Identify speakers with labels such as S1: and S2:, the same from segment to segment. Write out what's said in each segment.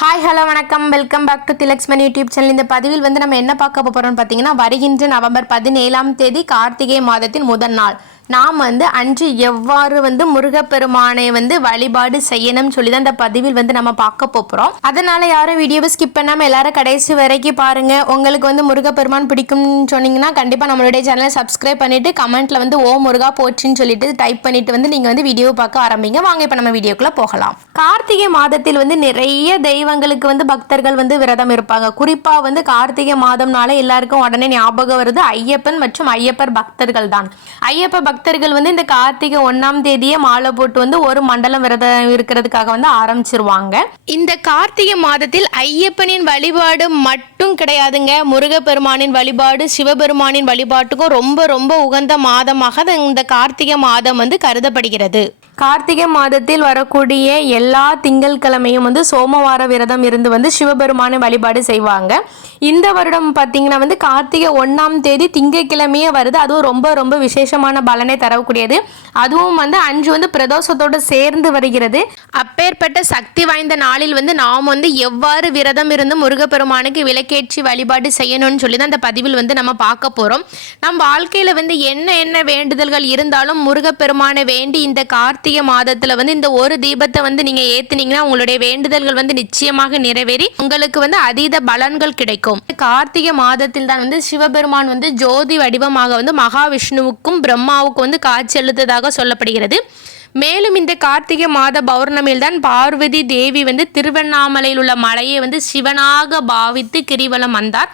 S1: Hi hello வணக்கம். Welcome back to திலக்ஸ்மன் YouTube channel இந்த பதிவில் வந்து நம்ம என்ன பார்க்க போகிறோம்னு பார்த்தீங்கன்னா வருகின்ற நவம்பர் பதினேழாம் தேதி கார்த்திகை மாதத்தின் முதல் நாள். நாம் வந்து அன்று எவ்வாறு வந்து முருகப்பெருமானை வந்து வழிபாடு செய்யணும்னு சொல்லி தான் இந்த பதிவில் வந்து நம்ம பார்க்க போகிறோம் அதனால யாரும் வீடியோவை ஸ்கிப் பண்ணாமல் எல்லாரும் கடைசி வரைக்கும் பாருங்க. உங்களுக்கு வந்து முருகப்பெருமான் பிடிக்கும்னு சொன்னீங்கன்னா கண்டிப்பாக நம்மளுடைய சேனலை சப்ஸ்கிரைப் பண்ணிட்டு கமெண்ட்ல வந்து ஓ முருகா போச்சுன்னு சொல்லிட்டு டைப் பண்ணிட்டு வந்து நீங்கள் வந்து வீடியோ பார்க்க ஆரம்பிங்க. வாங்க இப்போ நம்ம வீடியோக்குள்ள போகலாம். கார்த்திகை மாதத்தில் வந்து நிறைய தெய்வங்களுக்கு வந்து பக்தர்கள் வந்து விரதம் இருப்பாங்க. குறிப்பாக வந்து கார்த்திகை மாதம்னால எல்லாருக்கும் உடனே ஞாபகம் வருது. ஐயப்பன் மற்றும் ஐயப்பர் பக்தர்கள் தான் ஐயப்ப பக்தர்கள் வந்து இந்த கார்த்திகை ஒன்னாம் தேதியே மாலை போட்டு வந்து ஒரு மண்டலம் விரதம் இருக்கிறதுக்காக வந்து ஆரம்பிச்சிருவாங்க. இந்த கார்த்திகை மாதத்தில் ஐயப்பனின் வழிபாடு மட்டும் கிடையாதுங்க. முருகப்பெருமானின் வழிபாடு சிவபெருமானின் வழிபாட்டுக்கும் ரொம்ப ரொம்ப உகந்த மாதமாக இந்த- இந்த கார்த்திகை மாதம் வந்து கருதப்படுகிறது. கார்த்திகை மாதத்தில் வரக்கூடிய எல்லா திங்கட்கிழமையும் வந்து சோமவார விரதம் இருந்து வந்து சிவபெருமானை வழிபாடு செய்வாங்க. இந்த வருடம் பார்த்தீங்கன்னா வந்து கார்த்திகை ஒன்றாம் தேதி திங்கட்கிழமையே வருது. அதுவும் ரொம்ப ரொம்ப விசேஷமான பலனை தரக்கூடியது. அதுவும் வந்து அன்று வந்து பிரதோஷத்தோடு சேர்ந்து வருகிறது. அப்பேற்பட்ட சக்தி வாய்ந்த நாளில் வந்து நாம் வந்து எவ்வாறு விரதம் இருந்து முருகப்பெருமானுக்கு விளக்கேற்றி வழிபாடு செய்யணும்னு சொல்லி தான் அந்த பதிவில் வந்து நம்ம பார்க்க போகிறோம் நம் வாழ்க்கையில் வந்து என்ன என்ன வேண்டுதல்கள் இருந்தாலும் முருகப்பெருமானை வேண்டி இந்த கார்த்திகை கார்த்திகை மாதத்தில் வந்து இந்த ஒரு தீபத்தை வந்து நீங்கள் ஏத்துனீங்கன்னா உங்களுடைய வேண்டுதல்கள் வந்து நிச்சயமாக நிறைவேறி உங்களுக்கு வந்து அதீத பலன்கள் கிடைக்கும். கார்த்திகை மாதத்தில் தான் வந்து சிவபெருமான் வந்து ஜோதி வடிவமாக வந்து மகாவிஷ்ணுவுக்கும் பிரம்மாவுக்கும் வந்து காட்சியளித்ததாக சொல்லப்படுகிறது. மேலும் இந்த கார்த்திகை மாத பௌர்ணமியில் தான் பார்வதி தேவி வந்து திருவண்ணாமலையில் உள்ள மலையை வந்து சிவனாக பாவித்து கிரிவலம் வந்தார்.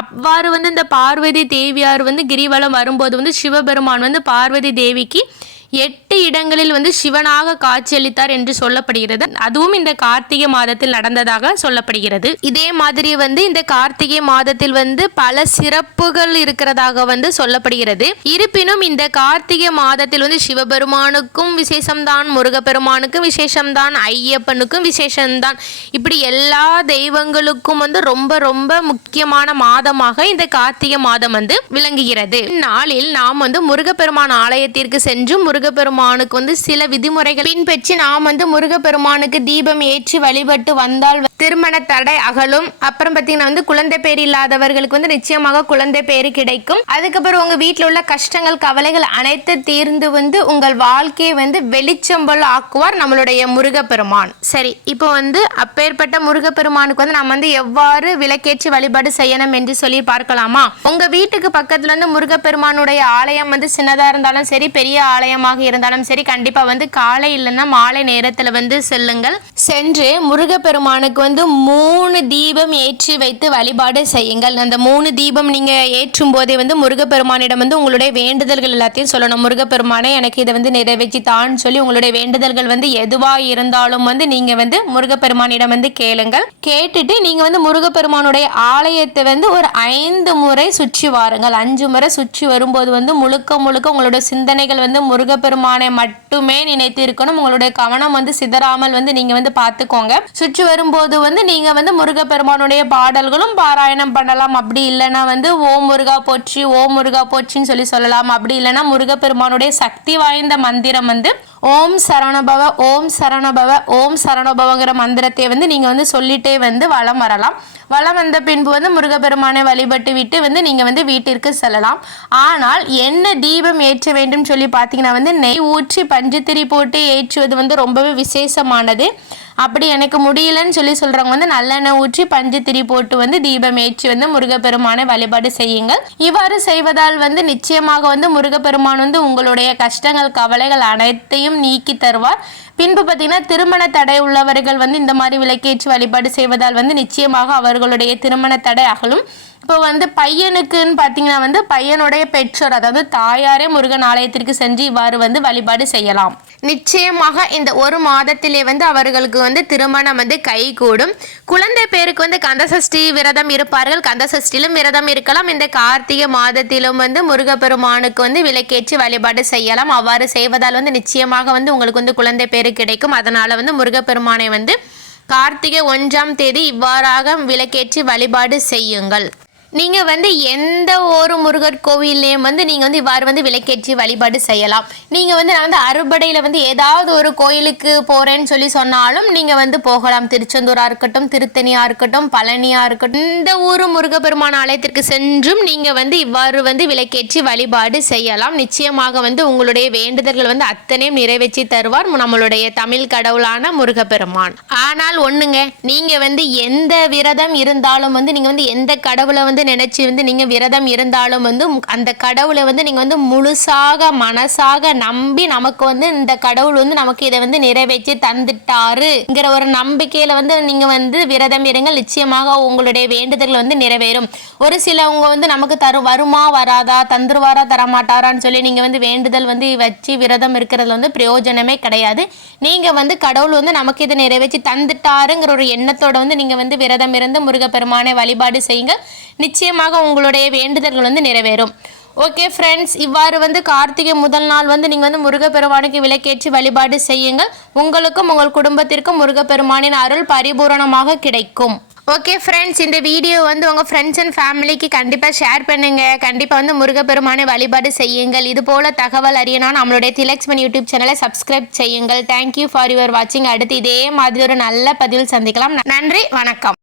S1: அவ்வாறு வந்து இந்த பார்வதி தேவியார் வந்து கிரிவலம் வரும்போது வந்து சிவபெருமான் வந்து பார்வதி தேவிக்கு எட்டு இடங்களில் வந்து சிவனாக காட்சியளித்தார் என்று சொல்லப்படுகிறது. அதுவும் இந்த கார்த்திகை மாதத்தில் நடந்ததாக சொல்லப்படுகிறது. இதே மாதிரி வந்து இந்த கார்த்திகை மாதத்தில் வந்து பல சிறப்புகள் இருக்கிறதாக வந்து சொல்லப்படுகிறது. இருப்பினும் இந்த கார்த்திகை மாதத்தில் வந்து சிவபெருமானுக்கும் விசேஷம்தான் முருகப்பெருமானுக்கும் விசேஷம்தான் ஐயப்பனுக்கும் விசேஷம்தான். இப்படி எல்லா தெய்வங்களுக்கும் வந்து ரொம்ப ரொம்ப முக்கியமான மாதமாக இந்த கார்த்திகை மாதம் வந்து விளங்குகிறது. இந்நாளில் நாம் வந்து முருகப்பெருமான் ஆலயத்திற்கு சென்று முருக முருகப்பெருமானுக்கு வந்து சில விதிமுறைகள். பின்பற்றி நாம் வந்து முருகப்பெருமானுக்கு தீபம் ஏற்றி வழிபட்டு வந்தால் திருமண தடை அகலும். அப்புறம் பார்த்தீங்கன்னா வந்து குழந்தை பேர் இல்லாதவர்களுக்கு வந்து நிச்சயமாக குழந்தை பேர் கிடைக்கும். அதுக்கப்புறம் உங்க வீட்டில் உள்ள கஷ்டங்கள் கவலைகள் அனைத்து தீர்ந்து வந்து உங்கள் வாழ்க்கையை வந்து வெளிச்சம்பல் ஆக்குவார் நம்மளுடைய முருகப்பெருமான். சரி இப்போ வந்து அப்பேற்பட்ட முருகப்பெருமானுக்கு வந்து நம்ம வந்து எவ்வாறு விளக்கேற்றி வழிபாடு செய்யணும் என்று சொல்லி பார்க்கலாமா? உங்க வீட்டுக்கு பக்கத்துல வந்து முருகப்பெருமானுடைய ஆலயம் வந்து சின்னதா இருந்தாலும் சரி பெரிய ஆலயமாக இருந்தாலும் சரி கண்டிப்பா வந்து காலை இல்லைன்னா மாலை நேரத்துல வந்து செல்லுங்கள். சென்று முருகப்பெருமானுக்கு வந்து மூணு தீபம் ஏற்றி வைத்து வழிபாடு செய்யுங்கள். அந்த மூணு தீபம் நீங்க ஏற்றும் போதே வந்து முருகப்பெருமானிடம் வந்து உங்களுடைய வேண்டுதல்கள் எல்லாத்தையும் சொல்லணும். முருகப்பெருமானை எனக்கு இதை வந்து நிறைவேற்றி தான்னு சொல்லி உங்களுடைய வேண்டுதல்கள் வந்து எதுவா இருந்தாலும் வந்து நீங்க வந்து முருகப்பெருமானிடம் வந்து கேளுங்கள். கேட்டுட்டு நீங்க வந்து முருகப்பெருமானுடைய ஆலயத்தை வந்து ஒரு ஐந்து முறை சுற்றி வாருங்கள். அஞ்சு முறை சுற்றி வரும்போது வந்து முழுக்க முழுக்க உங்களோட சிந்தனைகள் வந்து முருகப்பெருமானை மட்டுமே நினைத்து இருக்கணும் உங்களுடைய கவனம் வந்து சிதறாமல் வந்து நீங்க வந்து பார்த்துக்கோங்க. சுற்றி வரும்போது வந்து நீங்க வந்து முருகப்பெருமானுடைய பாடல்களும் பாராயணம் பண்ணலாம். அப்படி இல்லைன்னா வந்து ஓம் முருகா போற்றி ஓம் முருகா போற்றின்னு சொல்லி சொல்லலாம். அப்படி இல்லைன்னா முருகப்பெருமானுடைய சக்தி வாய்ந்த மந்திரம் வந்து ஓம் சரணபவ ஓம் சரணபவ ஓம் சரணபவங்கிற மந்திரத்தை வந்து நீங்கள் வந்து சொல்லிட்டே வந்து வலம் வரலாம். வலம் வந்த பின்பு வந்து முருகப்பெருமானை வழிபட்டு விட்டு வந்து நீங்கள் வந்து வீட்டிற்கு செல்லலாம். ஆனால் என்ன தீபம் ஏற்ற வேண்டும் சொல்லி பார்த்தீங்கன்னா வந்து நெய் ஊற்றி பஞ்சுத்திரி போட்டு ஏற்றுவது வந்து ரொம்பவே விசேஷமானது. அப்படி எனக்கு முடியலன்னு சொல்லி சொல்றவங்க வந்து நல்லெண்ணெய் ஊற்றி பஞ்சு திரி போட்டு வந்து தீபம் ஏற்றி வந்து முருகப்பெருமானை வழிபாடு செய்யுங்கள். இவ்வாறு செய்வதால் வந்து நிச்சயமாக வந்து முருகப்பெருமான் வந்து உங்களுடைய கஷ்டங்கள் கவலைகள் அனைத்தையும் நீக்கி தருவார். பின்பு பார்த்தீங்கன்னா திருமண தடை உள்ளவர்கள் வந்து இந்த மாதிரி விளக்கேற்றி வழிபாடு செய்வதால் வந்து நிச்சயமாக அவர்களுடைய திருமண தடை அகலும். இப்போ வந்து பையனுக்குன்னு பார்த்தீங்கன்னா வந்து பையனுடைய பெற்றோர் அதாவது தாயாரே முருகன் ஆலயத்திற்கு சென்று இவ்வாறு வந்து வழிபாடு செய்யலாம். நிச்சயமாக இந்த ஒரு மாதத்திலே வந்து அவர்களுக்கு வந்து திருமணம் வந்து கைகூடும். குழந்தை பேருக்கு வந்து கந்தசஷ்டி விரதம் இருப்பார்கள். கந்தசஷ்டியிலும் விரதம் இருக்கலாம். இந்த கார்த்திகை மாதத்திலும் வந்து முருகப்பெருமானுக்கு வந்து விலக்கேற்றி வழிபாடு செய்யலாம். அவ்வாறு செய்வதால் வந்து நிச்சயமாக வந்து உங்களுக்கு வந்து குழந்தை பேரு கிடைக்கும். அதனால் வந்து முருகப்பெருமானை வந்து கார்த்திகை ஒன்றாம் தேதி இவ்வாறாக விளக்கேற்றி வழிபாடு செய்யுங்கள். நீங்கள் வந்து எந்த ஒரு முருகர் கோவில்லையும் வந்து நீங்கள் வந்து இவ்வாறு வந்து விளக்கேற்றி வழிபாடு செய்யலாம். நீங்கள் வந்து நான் வந்து அறுபடையில் வந்து ஏதாவது ஒரு கோயிலுக்கு போகிறேன்னு சொல்லி சொன்னாலும் நீங்கள் வந்து போகலாம். திருச்செந்தூராக இருக்கட்டும் திருத்தணியாக இருக்கட்டும் பழனியாக இருக்கட்டும் இந்த ஊர் முருகப்பெருமான ஆலயத்திற்கு சென்றும் நீங்கள் வந்து இவ்வாறு வந்து விளக்கேற்றி வழிபாடு செய்யலாம். நிச்சயமாக வந்து உங்களுடைய வேண்டுதல்கள் வந்து அத்தனையும் நிறைவேற்றி தருவார் நம்மளுடைய தமிழ் கடவுளான முருகப்பெருமான். ஆனால் ஒன்றுங்க நீங்கள் வந்து எந்த விரதம் இருந்தாலும் வந்து நீங்கள் வந்து எந்த கடவுளை வந்து நினைச்சு வந்து நீங்க விரதம் இருந்தாலும் வந்து அந்த கடவுளை வந்து நீங்க வந்து முழுசாக மனசாக நம்பி நமக்கு வந்து இந்த கடவுள் வந்து நமக்கு இதை வந்து நிறைவேற்றி தந்துட்டாருங்கிற ஒரு நம்பிக்கையில வந்து நீங்க வந்து விரதம் இருங்கள். நிச்சயமாக உங்களுடைய வேண்டுதல் வந்து நிறைவேறும். ஒரு சிலவங்க வந்து நமக்கு தரு வருமா வராதா தந்துருவாரா தரமாட்டாரான்னு சொல்லி நீங்க வந்து வேண்டுதல் வந்து வச்சு விரதம் இருக்கிறதுல வந்து பிரயோஜனமே கிடையாது. நீங்க வந்து கடவுள் வந்து நமக்கு இதை நிறைவேற்றி தந்துட்டாருங்கிற ஒரு எண்ணத்தோட வந்து நீங்க வந்து விரதம் இருந்து முருகப்பெருமானை வழிபாடு செய்யுங்க நிச்சயமாக உங்களுடைய வேண்டுதல்கள் வந்து நிறைவேறும். ஓகே ஃப்ரெண்ட்ஸ் இவ்வாறு வந்து கார்த்திகை முதல் நாள் வந்து நீங்கள் வந்து முருகப்பெருமானுக்கு விளக்கேற்றி வழிபாடு செய்யுங்கள். உங்களுக்கும் உங்கள் குடும்பத்திற்கும் முருகப்பெருமானின் அருள் பரிபூரணமாக கிடைக்கும். ஓகே ஃப்ரெண்ட்ஸ் இந்த வீடியோ வந்து உங்கள் ஃப்ரெண்ட்ஸ் அண்ட் ஃபேமிலிக்கு கண்டிப்பாக ஷேர் பண்ணுங்கள் கண்டிப்பாக வந்து முருகப்பெருமானை வழிபாடு செய்யுங்கள். இது போல தகவல் அறியணும் நம்மளுடைய திலக்ஸ்மன் யூடியூப் சேனலை சப்ஸ்கிரைப் செய்யுங்கள். தேங்க்யூ ஃபார் யுவர் வாட்சிங் அடுத்து இதே மாதிரி ஒரு நல்ல பதிவில் சந்திக்கலாம். நன்றி வணக்கம்.